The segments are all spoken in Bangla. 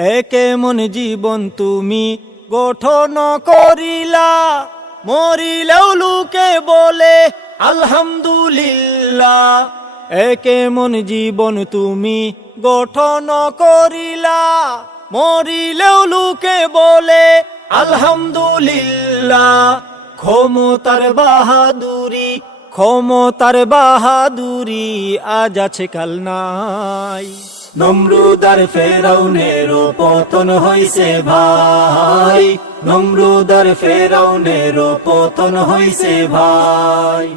একে মন জীবন তুমি গঠন করিলা, মরিলেও লোকে বলে, আলহামদুলিল্লাহ। একে মন জীবন তুমি গঠন করিলা, মরিলেও লোকে বলে, আলহামদুলিল্লাহ। ক্ষমতার বাহাদুরি ক্ষমতার বাহাদুরি আজ আছে কাল নাই। নমরুদার ফেরাউনের পতন হইছে ভাই। নমরুদার ফেরাউনের পতন হইছে ভাই।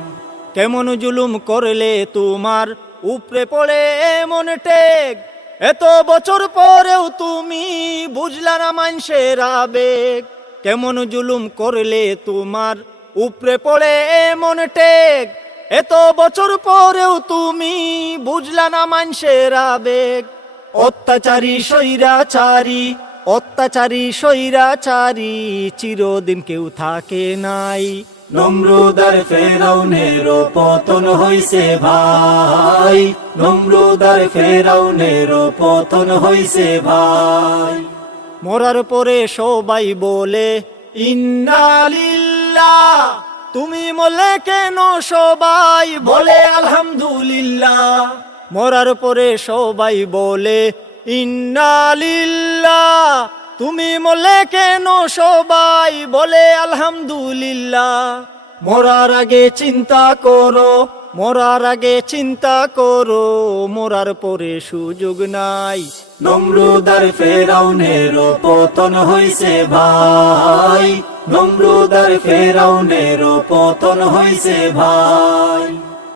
কেমন জুলুম করলে তোমার উপরে পড়ে এমন টেক এত বছর পরেও তুমি বুঝলা না মানুষের আবেগ। কেমন জুলুম করলে তোমার উপরে পড়ে এমন টেক এত বছর পরেও তুমি বুঝলা না মানুষের আবেগ। অত্যাচারী সৈরাচারী অত্যাচারী সৈরাচারী চিরদিন কেউ থাকে নাই। নমরুদার ফেরাউনের পতন হইছে ভাই। নমরুদার ফেরাউনের পতন হইছে ভাই। মরার পরে সবাই বলে ইন্নালিল্লাহ! তুমি মলে কেন সবাই বলে আলহামদুলিল্লাহ? মরার পরে সবাই বলে ইন্নালিল্লাহ। তুমি মলে কেন সবাই বলে আলহামদুলিল্লাহ? মরার আগে চিন্তা করো, মরার আগে চিন্তা করো, মরার পরে সুযোগ নাই। নমরুদার ফেরাউনের পতন হইছে ভাই। নমরুদার ফেরাউনের পতন হইছে ভাই।